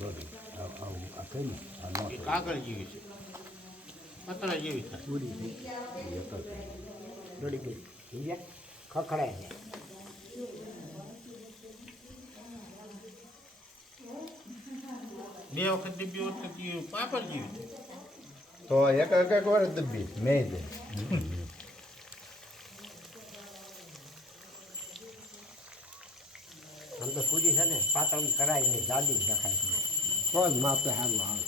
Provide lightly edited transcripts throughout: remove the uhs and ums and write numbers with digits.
આ કઈ ને આ નો કાગળ જેવી છે પતરા જેવી થાય પૂરી થઈ દોડી ગઈ સમજ્યા ખખડાય છે બે વખત ડબ્બી વખત પાપડ જેવી થાય તો એક વાર દબ્બી મેં દે આમ તો પૂરી છે ને પાતળી કરાય ને જાડી જ રખાય છે તો જ માપે સારું આવે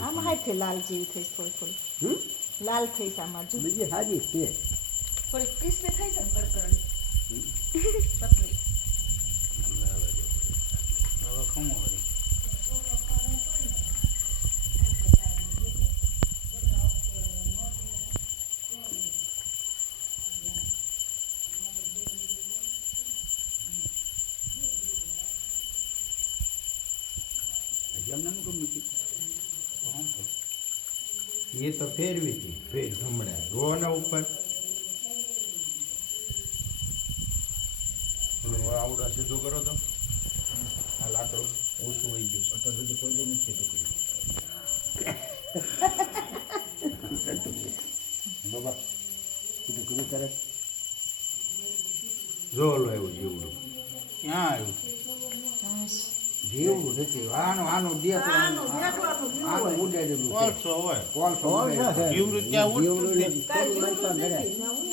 આમાં હાથે લાલ જેવી થઈ થોડી થોડી લાલ થઈ છે આમાં જો બીજી સારી છે થોડી ક્રિસ્પી થઈ છે ને કડકડી પતલી હવે ખમો કરી એમને ગમ્યું હતું એ તો ફેરવી હતી ફેર હમણાં રોના ઉપર આવડા સીધું કરો તો આ લાકડું ઓછું હોય ગયું અત્યાર સુધી કોઈ નથી કીધું બાબા કીધું કીધું કરે જો લો એવું જીવડું ક્યાં આવ્યું જેવું નથી આનો દે આનું ઉડાડેલું કોલસો હોય કોલસો જીવડું ત્યાં ઉડતું જ જીવડું નથી.